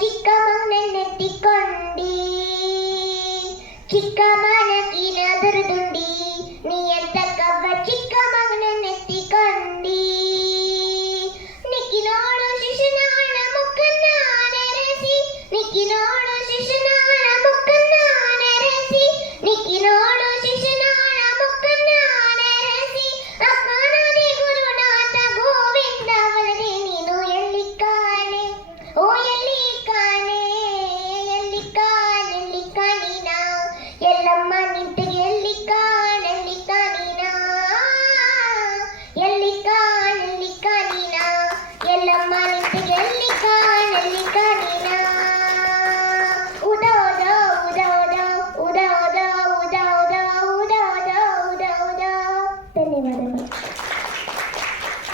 ಚಿಕ್ಕ ಮಗನೆತ್ತಿಕೊಂಡಿ ಚಿಕ್ಕ ಮಾನಕಿನ ದುರ್ದುಂಡಿ ನೀ ಎಂತ ಕವ್ವ ಚಿಕ್ಕ ಮಗನೆತ್ತಿಕೊಂಡಿ ನಿಕ್ಕಿ ನೋಡು ಶಿಶುನಾಳ ಮುಖನ್ನ ನೆರೆಸಿ ನಿಕ್ಕಿ ನೋಡು ಶಿಶುನಾಳ ಮುಖನ್ನ ನೆರೆಸಿ ನಿಕ್ಕಿ ನೋಡು ಶಿಶುನಾಳ ಮುಖನ್ನ ನೆರೆಸಿ ಅಕ್ಕನಾದಿ ಗುರುನಾಥ ಗೋವಿಂದ ವರದೆ ನೀನು ಎಲ್ಲಿ ಕಾಣೆ ಓ ಎಲ್ಲಿ ಕಾಣೆ ಎಲ್ಲಿ ಕಾಣಿನ ಎಲ್ಲಮ್ಮ ನಿಂತಿಗೆ ಎಲ್ಲಿ ಕಾಣಿನ ಎಲ್ಲಿ ಕಾಣಿನ ಎಲ್ಲಮ್ಮ ನಿಂತಿಗೆ ಎಲ್ಲಿ ಕಾಣಿನ ಉದೋದ ಉದೋದ ಉದೋದ ಉದೋದ ಉದೋದ ಉದೋದ ಧನ್ಯವಾದಗಳು.